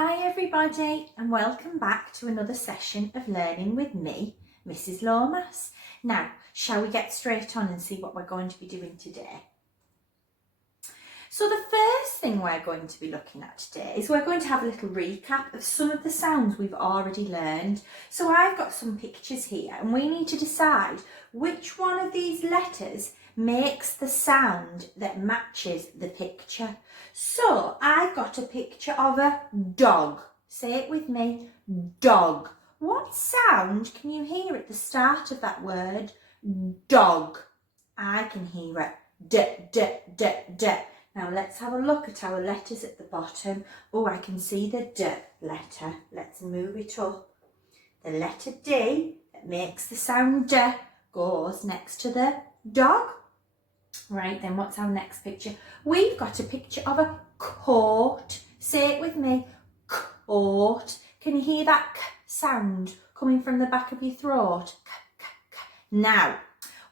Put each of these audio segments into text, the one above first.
Hi everybody and welcome back to another session of learning with me, Mrs Lomas. Now, shall we get straight on and see what we're going to be doing today? So the first thing we're going to be looking at today is we're going to have a little recap of some of the sounds we've already learned. So I've got some pictures here and we need to decide which one of these letters makes the sound that matches the picture. So I've got a picture of a dog. Say it with me, dog. What sound can you hear at the start of that word, dog? I can hear it, d, d, d, d. Now let's have a look at our letters at the bottom. Oh, I can see the D letter. Let's move it up. The letter D that makes the sound D goes next to the dog. Right, then what's our next picture? We've got a picture of a coat. Say it with me, coat. Can you hear that K sound coming from the back of your throat? K, K, K. Now,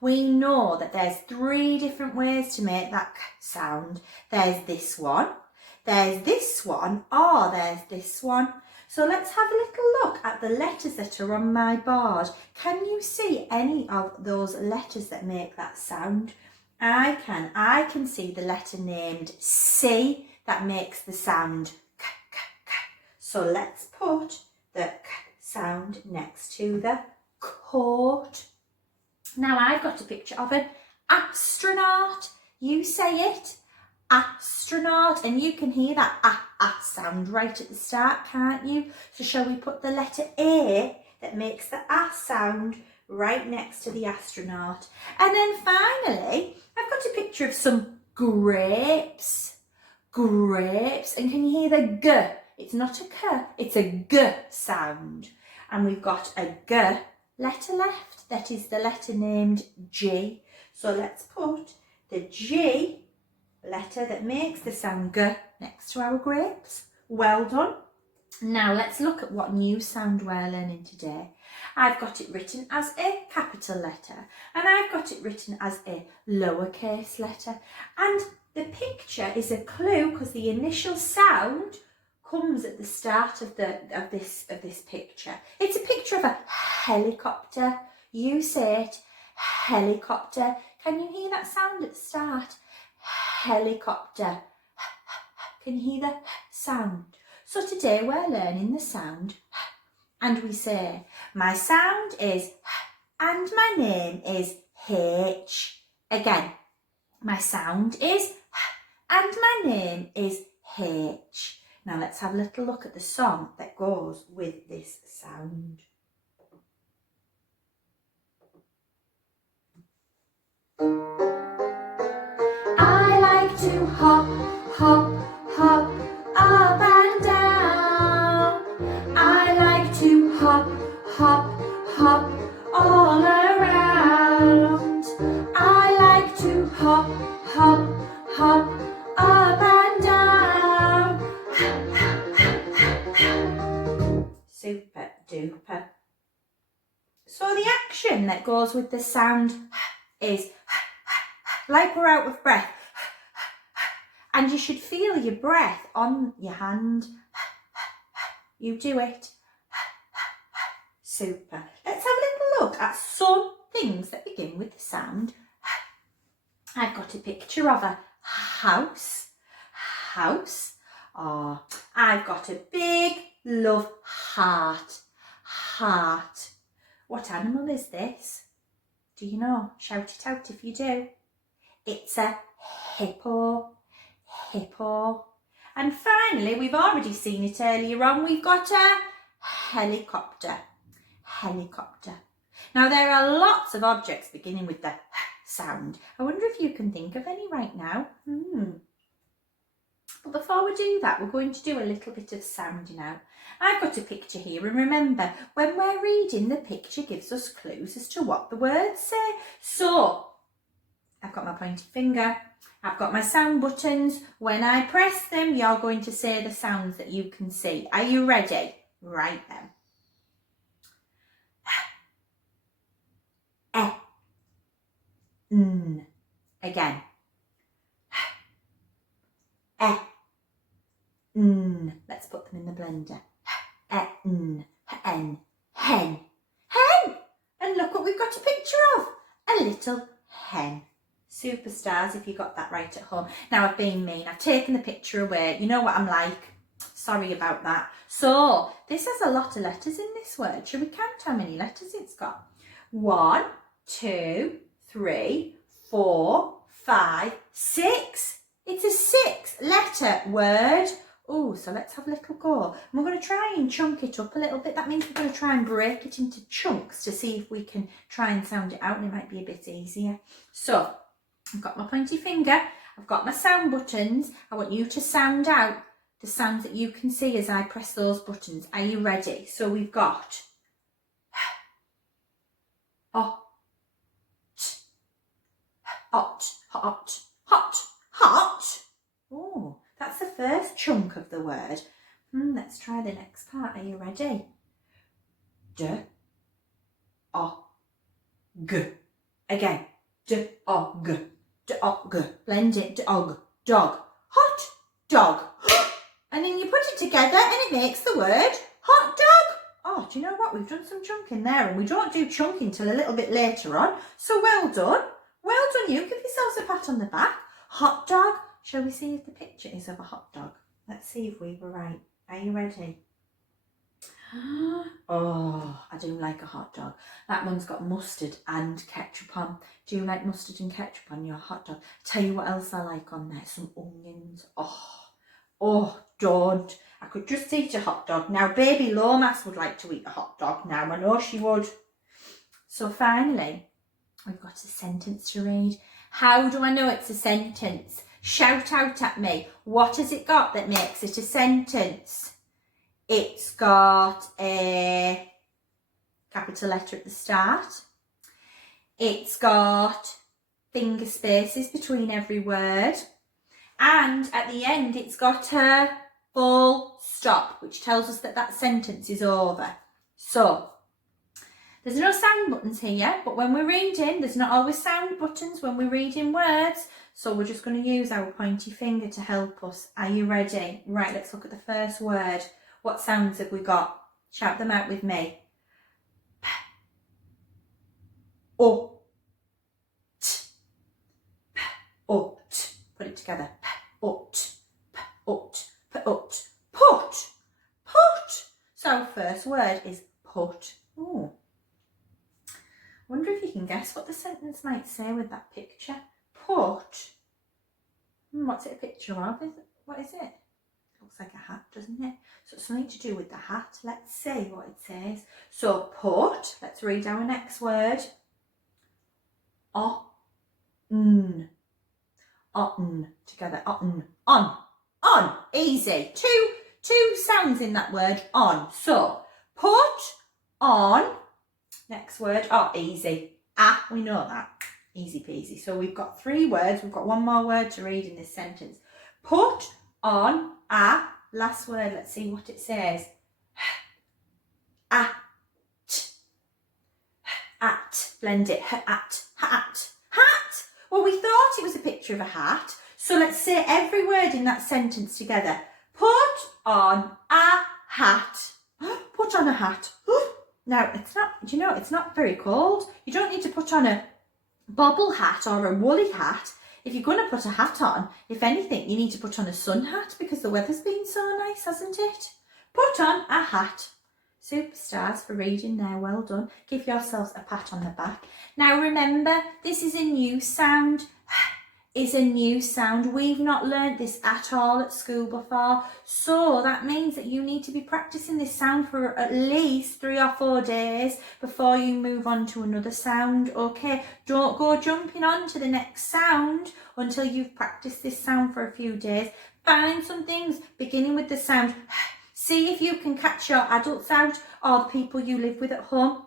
we know that there's 3 different ways to make that K sound. There's this one, there's this one, or there's this one. So let's have a little look at the letters that are on my board. Can you see any of those letters that make that sound? I can see the letter named C that makes the sound K, K, K. So let's put the K sound next to the coat. Now I've got a picture of an astronaut. You say it, astronaut, and you can hear that sound right at the start, can't you? So shall we put the letter A that makes the sound right next to the astronaut? And then finally, I've got a picture of some grapes. Grapes, and can you hear the G? It's not a K, it's a G sound. And we've got a G letter left, that is the letter named G. So let's put the G letter that makes the sound G next to our grapes. Well done. Now let's look at what new sound we're learning today. I've got it written as a capital letter and I've got it written as a lowercase letter. And the picture is a clue because the initial sound comes at the start of this picture. It's a picture of a helicopter. You say it, helicopter. Can you hear that sound at the start? Helicopter. Can you hear the sound? So today we're learning the sound and we say, my sound is and my name is H. Again, my sound is and my name is H. Now let's have a little look at the song that goes with this sound. I like to hop, hop, hop, up and down. I like to hop, hop, hop, all around. I like to hop, hop, hop, up and down. Super duper. So the action that goes with the sound is like we're out of breath. And you should feel your breath on your hand. You do it. Super. Let's have a little look at some things that begin with the sound. I've got a picture of a house. House. Oh, I've got a big love heart. Heart. What animal is this? Do you know? Shout it out if you do. It's a hippo. Hippo. And finally, we've already seen it earlier on, we've got a helicopter. Helicopter. Now there are lots of objects beginning with the sound. I wonder if you can think of any right now. But before we do that, we're going to do a little bit of sounding out. I've got a picture here, and remember, when we're reading, the picture gives us clues as to what the words say. So, I've got my pointed finger, I've got my sound buttons. When I press them, you're going to say the sounds that you can see. Are you ready? Right then. N. Again. N. N. Let's put them in the blender. N, hen, hen, hen. And look what we've got a picture of. A little hen. Superstars if you got that right at home. Now I've been mean. I've taken the picture away. You know what I'm like. Sorry about that. So this has a lot of letters in this word. Shall we count how many letters it's got? 1, 2, 3, 4, 5, 6. It's a 6-letter word. Oh, so let's have a little go. And we're going to try and chunk it up a little bit. That means we're going to try and break it into chunks to see if we can try and sound it out, and it might be a bit easier. So I've got my pointy finger. I've got my sound buttons. I want you to sound out the sounds that you can see as I press those buttons. Are you ready? So we've got hot, hot, hot, hot, hot. Oh, that's the first chunk of the word. Let's try the next part. Are you ready? D, o, g. Again. D, o, g. D, o, g. Blend it. Dog. Dog. Hot dog. And then you put it together and it makes the word hot dog. Oh, do you know what? We've done some chunking there, and we don't do chunking till a little bit later on. So well done. Well done you. Give yourselves a pat on the back. Hot dog. Shall we see if the picture is of a hot dog? Let's see if we were right. Are you ready? Oh, I do like a hot dog. That one's got mustard and ketchup on. Do you like mustard and ketchup on your hot dog? Tell you what else I like on there. Some onions. Oh, don't. I could just eat a hot dog. Now, baby Lomas would like to eat a hot dog now. I know she would. So finally, we've got a sentence to read. How do I know it's a sentence? Shout out at me. What has it got that makes it a sentence? It's got a capital letter at the start. It's got finger spaces between every word. And at the end, it's got a full stop, which tells us that that sentence is over. So, there's no sound buttons here, but when we're reading, there's not always sound buttons when we're reading words. So we're just going to use our pointy finger to help us. Are you ready? Right, let's look at the first word. What sounds have we got? Shout them out with me. P, o, t, p, o, t. Put it together. P, o, t, p, o, t, p, o, t. Put, put. So our first word is put. Oh. I wonder if you can guess what the sentence might say with that picture. Put. What's it a picture of? What is it? Looks like a hat, doesn't it? So it's something to do with the hat. Let's see what it says. So put. Let's read our next word. On. On. Together. On. On. On. Easy. Two sounds in that word. On. So put. On. Next word. Oh, easy. Ah, we know that. Easy peasy. So we've got 3 words. We've got one more word to read in this sentence. Put on a. Last word. Let's see what it says. At. At. Blend it. At. Hat. Hat. Well, we thought it was a picture of a hat. So let's say every word in that sentence together. Put on a hat. Put on a hat. Now, it's not, do you know, it's not very cold. You don't need to put on a bobble hat or a woolly hat. If you're going to put a hat on, if anything, you need to put on a sun hat because the weather's been so nice, hasn't it? Put on a hat. Superstars for reading there, well done. Give yourselves a pat on the back. Now remember, this is a new sound. Is a new sound. We've not learnt this at all at school before. So that means that you need to be practicing this sound for at least 3 or 4 days before you move on to another sound, okay? Don't go jumping on to the next sound until you've practiced this sound for a few days. Find some things beginning with the sound. See if you can catch your adults out or the people you live with at home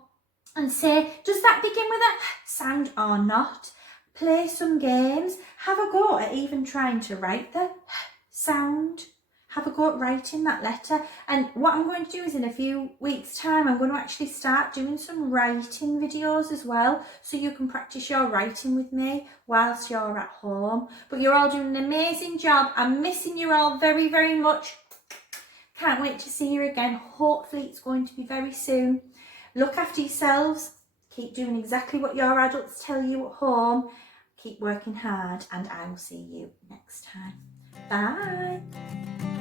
and say, does that begin with a sound or not? Play some games. Have a go at even trying to write the sound. Have a go at writing that letter. And what I'm going to do is in a few weeks' time, I'm going to actually start doing some writing videos as well. So you can practice your writing with me whilst you're at home. But you're all doing an amazing job. I'm missing you all very, very much. Can't wait to see you again. Hopefully it's going to be very soon. Look after yourselves. Keep doing exactly what your adults tell you at home. Keep working hard, and I will see you next time. Bye.